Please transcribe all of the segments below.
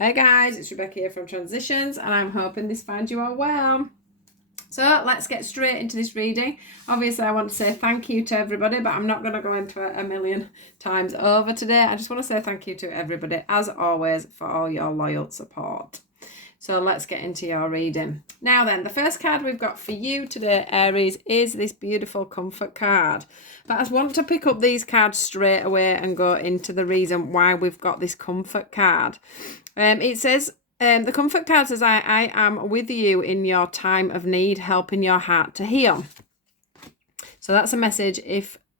Hey guys, it's Rebecca here from Transitions, and I'm hoping this finds you all well. So let's get straight into this reading. Obviously, I want to say thank you to everybody, but I'm not going to go into it a million times over today. I just want to say thank you to everybody, as always, for all your loyal support. So let's get into your reading. Now then, the first card we've got for you today, Aries, is this beautiful comfort card. But I want to pick up these cards straight away and go into the reason why we've got this comfort card. It says, the comfort card says, I am with you in your time of need, helping your heart to heal. So that's a message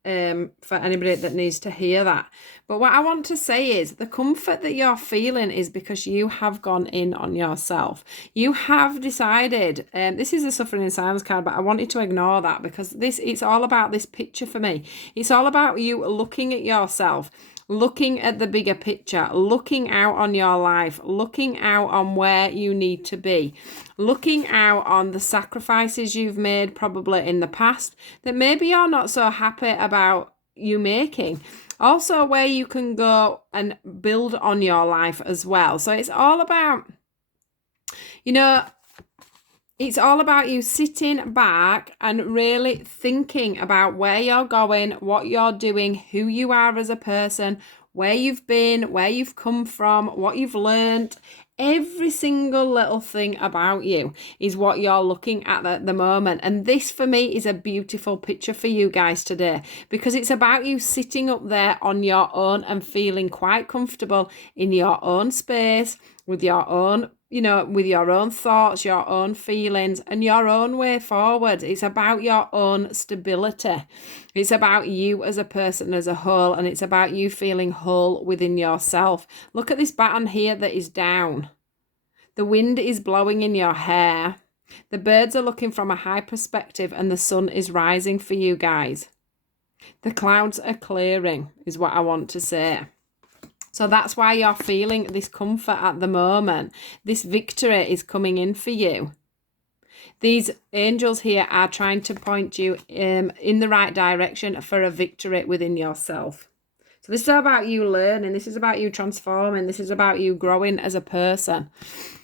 for anybody that needs to hear that. But what I want to say is the comfort that you're feeling is because you have gone in on yourself. You have decided, this is a suffering in silence card, but I wanted to ignore that because it's all about this picture for me. It's all about you looking at yourself, looking at the bigger picture, looking out on your life, looking out on where you need to be, looking out on the sacrifices you've made probably in the past that maybe you're not so happy about you making. Also where you can go and build on your life as well. So it's all about, it's all about you sitting back and really thinking about where you're going, what you're doing, who you are as a person, where you've been, where you've come from, what you've learned. Every single little thing about you is what you're looking at the moment. And this for me is a beautiful picture for you guys today because it's about you sitting up there on your own and feeling quite comfortable in your own space with your own, with your own thoughts, your own feelings and your own way forward. It's about your own stability. It's about you as a person as a whole, and it's about you feeling whole within yourself. Look at this baton here that is down. The wind is blowing in your hair. The birds are looking from a high perspective and the sun is rising for you guys. The clouds are clearing is what I want to say. So that's why you're feeling this comfort at the moment. This victory is coming in for you. These angels here are trying to point you in the right direction for a victory within yourself. So this is about you learning. This is about you transforming. This is about you growing as a person.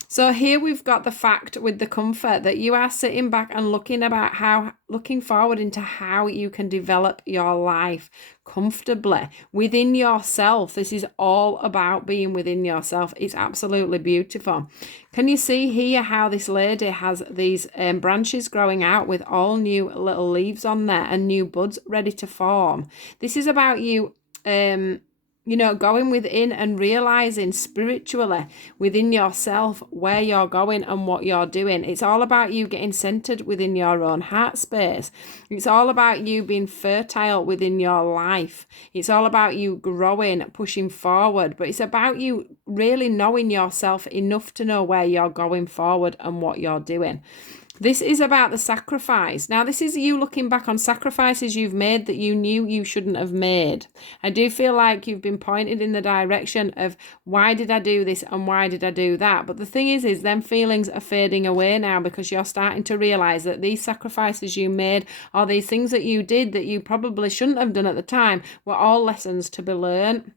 So here we've got the fact with the comfort that you are sitting back and looking forward into how you can develop your life comfortably within yourself. This is all about being within yourself. It's absolutely beautiful. Can you see here how this lady has these branches growing out with all new little leaves on there and new buds ready to form? This is about you going within and realizing spiritually within yourself where you're going and what you're doing. It's all about you getting centered within your own heart space. It's all about you being fertile within your life. It's all about you growing, pushing forward, but it's about you really knowing yourself enough to know where you're going forward and what you're doing. This is about the sacrifice. Now, this is you looking back on sacrifices you've made that you knew you shouldn't have made. I do feel like you've been pointed in the direction of why did I do this and why did I do that? But the thing is them feelings are fading away now because you're starting to realize that these sacrifices you made or these things that you did that you probably shouldn't have done at the time were all lessons to be learned.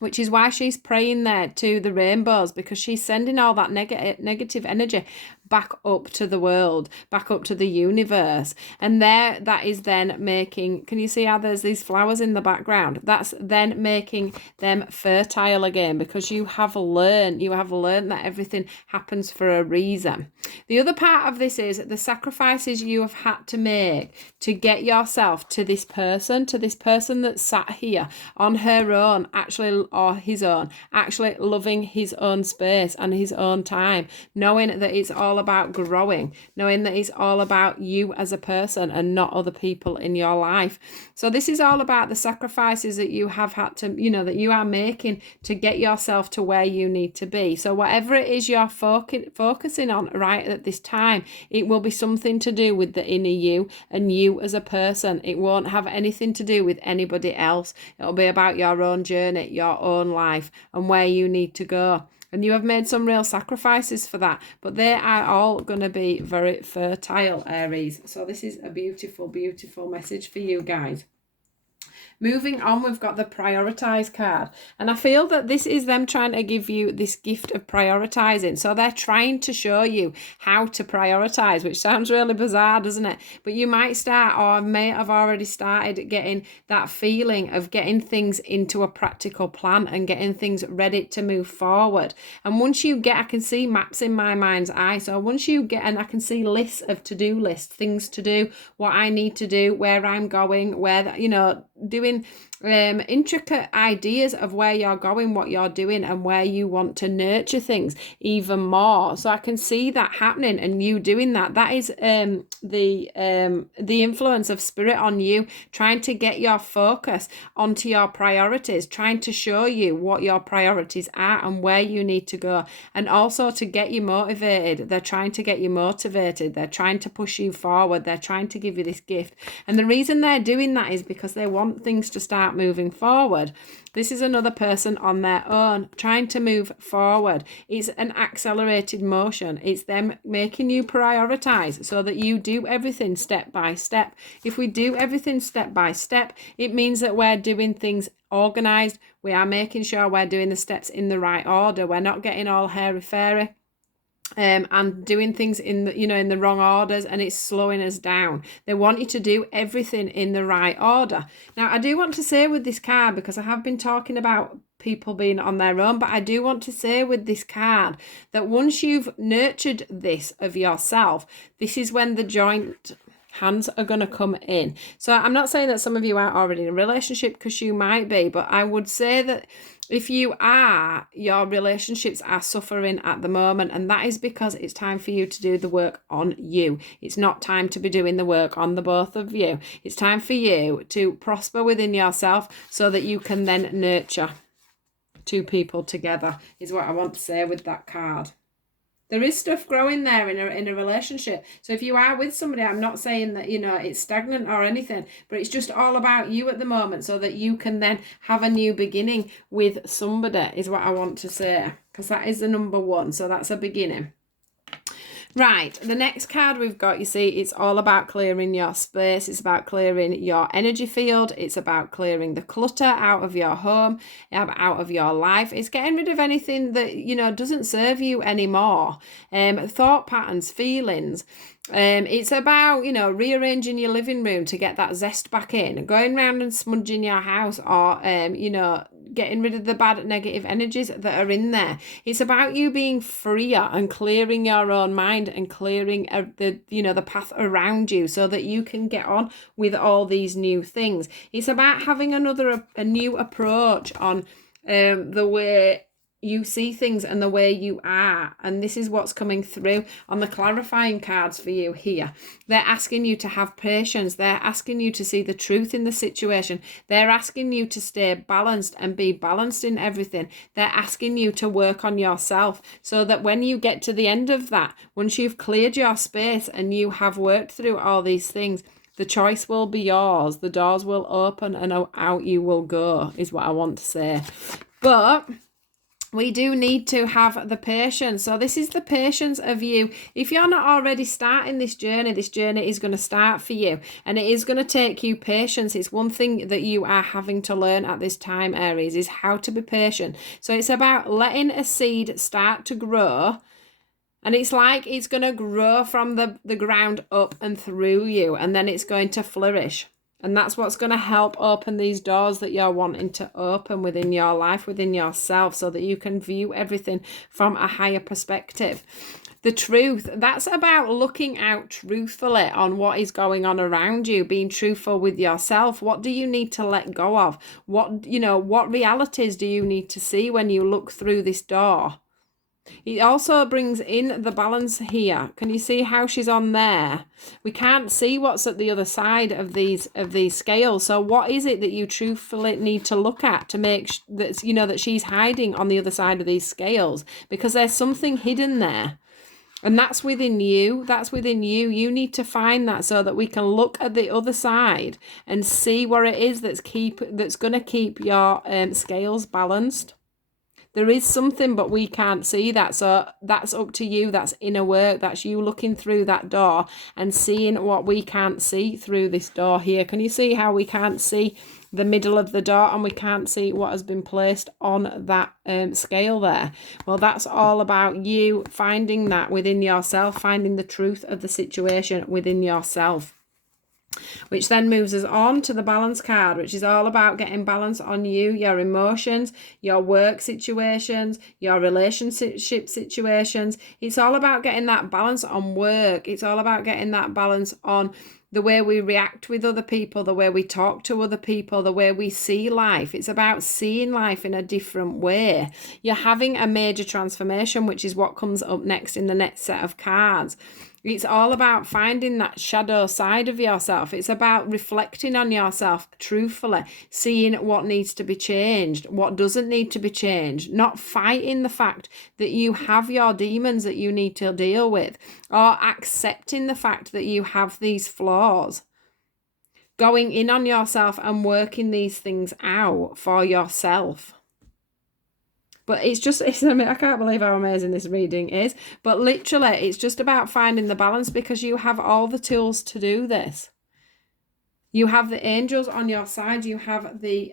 Which is why she's praying there to the rainbows, because she's sending all that negative energy back up to the world, back up to the universe. And there, that is then making, can you see how there's these flowers in the background? That's then making them fertile again, because you have learned that everything happens for a reason. The other part of this is the sacrifices you have had to make to get yourself to this person that sat here on her own, actually, or his own, actually loving his own space and his own time, knowing that it's all about growing, knowing that it's all about you as a person and not other people in your life. So this is all about the sacrifices that you have had to, that you are making to get yourself to where you need to be. So whatever it is you're focusing on right at this time, it will be something to do with the inner you and you as a person. It won't have anything to do with anybody else. It'll be about your own journey, your own life, and where you need to go. And you have made some real sacrifices for that, but they are all going to be very fertile, Aries. So this is a beautiful, beautiful message for you guys. Moving on, we've got the prioritize card. And I feel that this is them trying to give you this gift of prioritizing. So they're trying to show you how to prioritize, which sounds really bizarre, doesn't it? But you might start, or may have already started, getting that feeling of getting things into a practical plan and getting things ready to move forward. And once you get, I can see maps in my mind's eye. So once you get, and I can see lists of to-do lists, things to do, what I need to do, where I'm going, where, you know, doing intricate ideas of where you're going, what you're doing, and where you want to nurture things even more. So I can see that happening and you doing that. That is the influence of spirit on you, trying to get your focus onto your priorities, trying to show you what your priorities are and where you need to go, and also to get you motivated. They're trying to get you motivated. They're trying to push you forward. They're trying to give you this gift. And the reason they're doing that is because they want things to start moving forward. This is another person on their own trying to move forward. It's an accelerated motion. It's them making you prioritize so that you do everything step by step. If we do everything step by step, it means that we're doing things organized. We are making sure we're doing the steps in the right order. We're not getting all hairy-fairy and doing things in the, in the wrong orders, and it's slowing us down. They want you to do everything in the right order. Now, I do want to say with this card, because I have been talking about people being on their own, but I do want to say with this card that once you've nurtured this of yourself, this is when the joint hands are going to come in. So I'm not saying that some of you aren't already in a relationship, because you might be, but I would say that if you are, your relationships are suffering at the moment, and that is because it's time for you to do the work on you. It's not time to be doing the work on the both of you. It's time for you to prosper within yourself so that you can then nurture two people together, is what I want to say with that card. There is stuff growing there in a relationship. So if you are with somebody, I'm not saying that, it's stagnant or anything, but it's just all about you at the moment so that you can then have a new beginning with somebody, is what I want to say, because that is the number one. So that's a beginning. Right, the next card we've got, you see, it's all about clearing your space. It's about clearing your energy field. It's about clearing the clutter out of your home, out of your life. It's getting rid of anything that, doesn't serve you anymore. Thought patterns, feelings. It's about, rearranging your living room to get that zest back in, going around and smudging your house, or, getting rid of the bad negative energies that are in there. It's about you being freer and clearing your own mind and clearing the path around you so that you can get on with all these new things. It's about having a new approach on the way you see things and the way you are. And this is what's coming through on the clarifying cards for you here. They're asking you to have patience. They're asking you to see the truth in the situation. They're asking you to stay balanced and be balanced in everything. They're asking you to work on yourself so that when you get to the end of that, once you've cleared your space and you have worked through all these things, the choice will be yours. The doors will open and out you will go, is what I want to say. But we do need to have the patience. So this is the patience of you. If you're not already starting this journey is going to start for you, and it is going to take you patience. It's one thing that you are having to learn at this time, Aries, is how to be patient. So it's about letting a seed start to grow, and it's like it's going to grow from the ground up and through you, and then it's going to flourish. And that's what's going to help open these doors that you're wanting to open within your life, within yourself, so that you can view everything from a higher perspective. The truth, that's about looking out truthfully on what is going on around you, being truthful with yourself. What do you need to let go of? What realities do you need to see when you look through this door? It also brings in the balance here. Can you see how she's on there? We can't see what's at the other side of these scales. So what is it that you truthfully need to look at to make that that she's hiding on the other side of these scales? Because there's something hidden there. And that's within you. That's within you. You need to find that so that we can look at the other side and see what it is that's going to keep your scales balanced. There is something, but we can't see that. So that's up to you. That's inner work. That's you looking through that door and seeing what we can't see through this door here. Can you see how we can't see the middle of the door and we can't see what has been placed on that scale there? Well, that's all about you finding that within yourself, finding the truth of the situation within yourself. Which then moves us on to the balance card, which is all about getting balance on you, your emotions, your work situations, your relationship situations. It's all about getting that balance on work. It's all about getting that balance on the way we react with other people, the way we talk to other people, the way we see life. It's about seeing life in a different way. You're having a major transformation, which is what comes up next in the next set of cards. It's all about finding that shadow side of yourself. It's about reflecting on yourself truthfully, seeing what needs to be changed, what doesn't need to be changed, not fighting the fact that you have your demons that you need to deal with, or accepting the fact that you have these flaws. Going in on yourself and working these things out for yourself. But I can't believe how amazing this reading is. But literally, it's just about finding the balance, because you have all the tools to do this. You have the angels on your side. You have the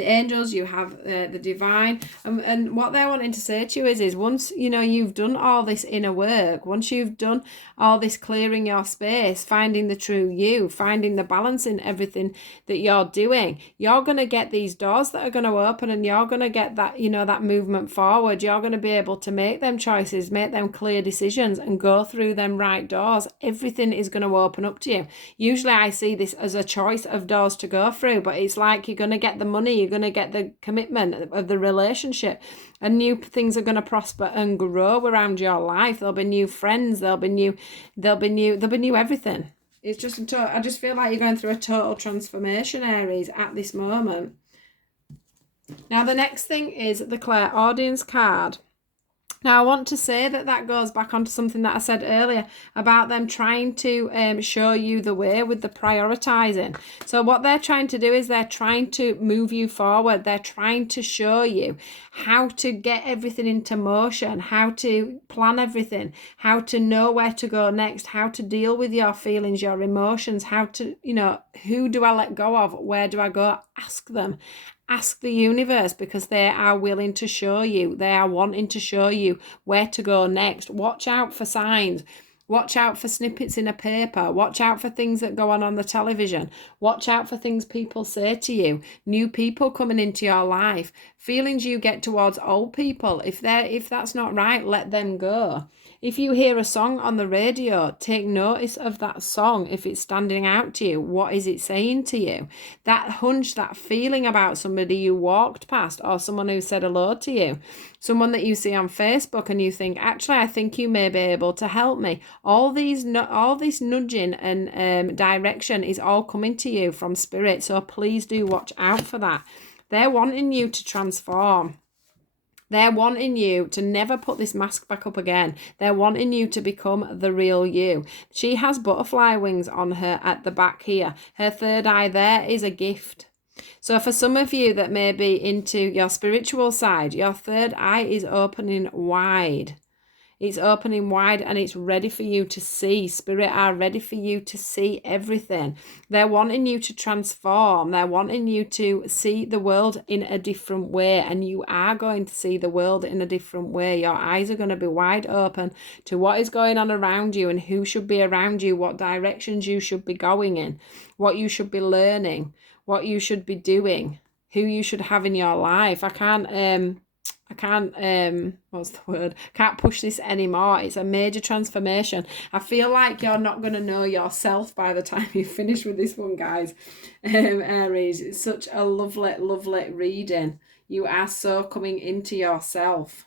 angels, you have the divine, and what they're wanting to say to you is once you've done all this inner work, once you've done all this clearing your space, finding the true you, finding the balance in everything that you're doing, you're going to get these doors that are going to open, and you're going to get that that movement forward. You're going to be able to make them choices, make them clear decisions, and go through them right doors. Everything is going to open up to you. Usually I see this as a choice of doors to go through, but it's like you're going to get the money, you're going to get the commitment of the relationship, and new things are going to prosper and grow around your life. There'll be new friends, there'll be new everything. It's just I just feel like you're going through a total transformation, Aries, at this moment. Now the next thing is the Clairaudience card. Now, I want to say that goes back onto something that I said earlier about them trying to show you the way with the prioritizing. So what they're trying to do is they're trying to move you forward. They're trying to show you how to get everything into motion, how to plan everything, how to know where to go next, how to deal with your feelings, your emotions, how to, who do I let go of? Where do I go? Ask them. Ask the universe, because they are willing to show you. They are wanting to show you where to go next. Watch out for signs. Watch out for snippets in a paper. Watch out for things that go on the television. Watch out for things people say to you. New people coming into your life. Feelings you get towards old people. If that's not right, let them go. If you hear a song on the radio, take notice of that song. If it's standing out to you, what is it saying to you? That hunch, that feeling about somebody you walked past, or someone who said hello to you, someone that you see on Facebook and you think, actually, I think you may be able to help me. All this nudging and direction is all coming to you from spirit. So please do watch out for that. They're wanting you to transform. They're wanting you to never put this mask back up again. They're wanting you to become the real you. She has butterfly wings on her at the back here. Her third eye there is a gift. So for some of you that may be into your spiritual side, your third eye is opening wide. It's opening wide and it's ready for you to see. Spirit are ready for you to see everything. They're wanting you to transform. They're wanting you to see the world in a different way, and you are going to see the world in a different way. Your eyes are going to be wide open to what is going on around you and who should be around you, what directions you should be going in, what you should be learning, what you should be doing, who you should have in your life. I can't push this anymore. It's a major transformation. I feel like you're not going to know yourself by the time you finish with this one, guys. Aries, it's such a lovely, lovely reading. You are so coming into yourself.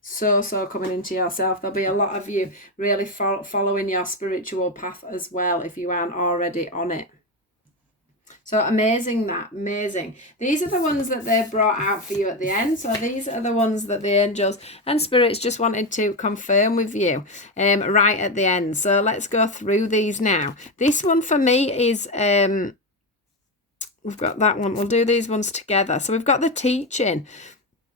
So coming into yourself. There'll be a lot of you really following your spiritual path as well, if you aren't already on it. So amazing. These are the ones that they've brought out for you at the end. So these are the ones that the angels and spirits just wanted to confirm with you right at the end. So let's go through these now. This one for me is We've got that one. We'll do these ones together. So we've got the teaching.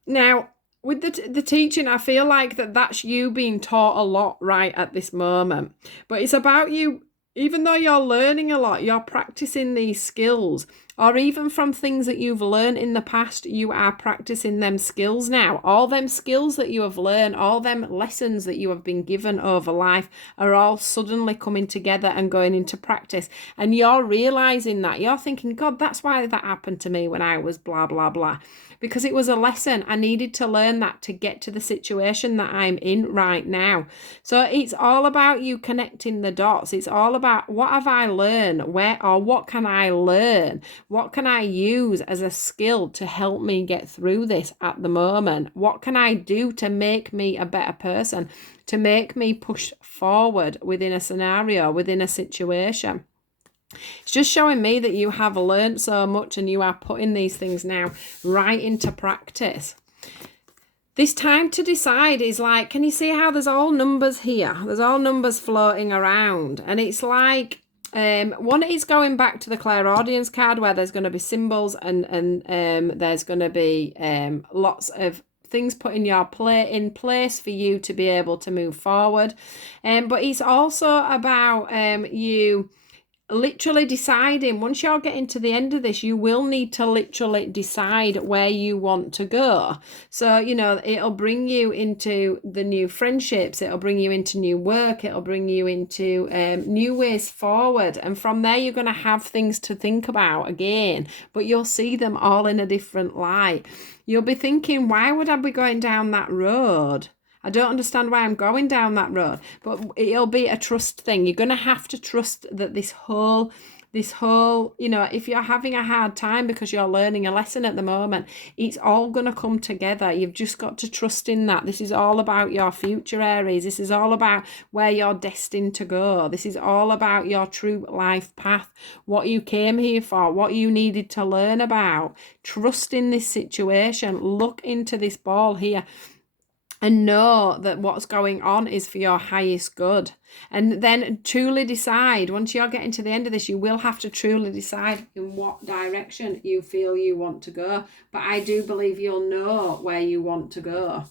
Now, with the teaching, I feel like that's you being taught a lot right at this moment. But it's about you, even though you're learning a lot, you're practicing these skills. Or even from things that you've learned in the past, you are practicing them skills now. All them skills that you have learned, all them lessons that you have been given over life are all suddenly coming together and going into practice. And you're realizing that. You're thinking, God, that's why that happened to me when I was blah, blah, blah. Because it was a lesson. I needed to learn that to get to the situation that I'm in right now. So it's all about you connecting the dots. It's all about what have I learned? What can I learn? What can I use as a skill to help me get through this at the moment? What can I do to make me a better person? To make me push forward within a scenario, within a situation? It's just showing me that you have learned so much and you are putting these things now right into practice. This time to decide is like, can you see how there's all numbers here? There's all numbers floating around. And it's like, one is going back to the Clairaudience card where there's going to be symbols and there's going to be lots of things put in your in place for you to be able to move forward. But it's also about you literally deciding, once you're getting to the end of this, you will need to literally decide where you want to go. So, you know, it'll bring you into the new friendships, it'll bring you into new work, it'll bring you into new ways forward. And from there, you're going to have things to think about again, but you'll see them all in a different light. You'll be thinking, why would I be going down that road? I don't understand why I'm going down that road, but it'll be a trust thing. You're going to have to trust that this whole, you know, if you're having a hard time because you're learning a lesson at the moment, it's all going to come together. You've just got to trust in that. This is all about your future, Aries. This is all about where you're destined to go. This is all about your true life path, what you came here for, what you needed to learn about. Trust in this situation. Look into this ball here. And know that what's going on is for your highest good. And then truly decide, once you're getting to the end of this, you will have to truly decide in what direction you feel you want to go. But I do believe you'll know where you want to go.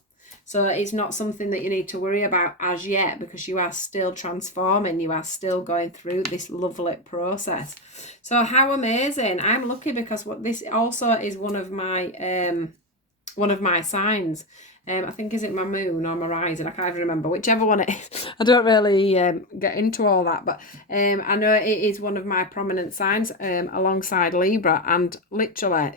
So it's not something that you need to worry about as yet, because you are still transforming. You are still going through this lovely process. So how amazing. I'm lucky because what this also is one of my signs. I think, is it my moon or my rising? I can't even remember, whichever one it is. I don't really get into all that, but I know it is one of my prominent signs alongside Libra. And literally,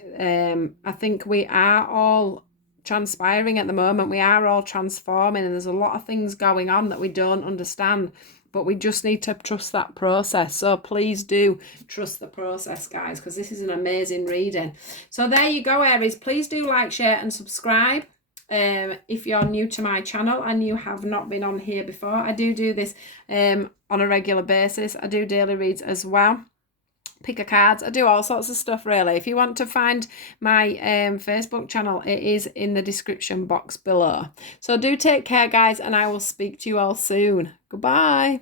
I think we are all transpiring at the moment. We are all transforming, and there's a lot of things going on that we don't understand, but we just need to trust that process. So please do trust the process, guys, because this is an amazing reading. So there you go, Aries. Please do like, share and subscribe. If you're new to my channel and you have not been on here before, I do this on a regular basis. I do daily reads as well, pick a cards, I do all sorts of stuff really. If you want to find my Facebook channel, it is in the description box below. So do take care, guys, and I will speak to you all soon. Goodbye.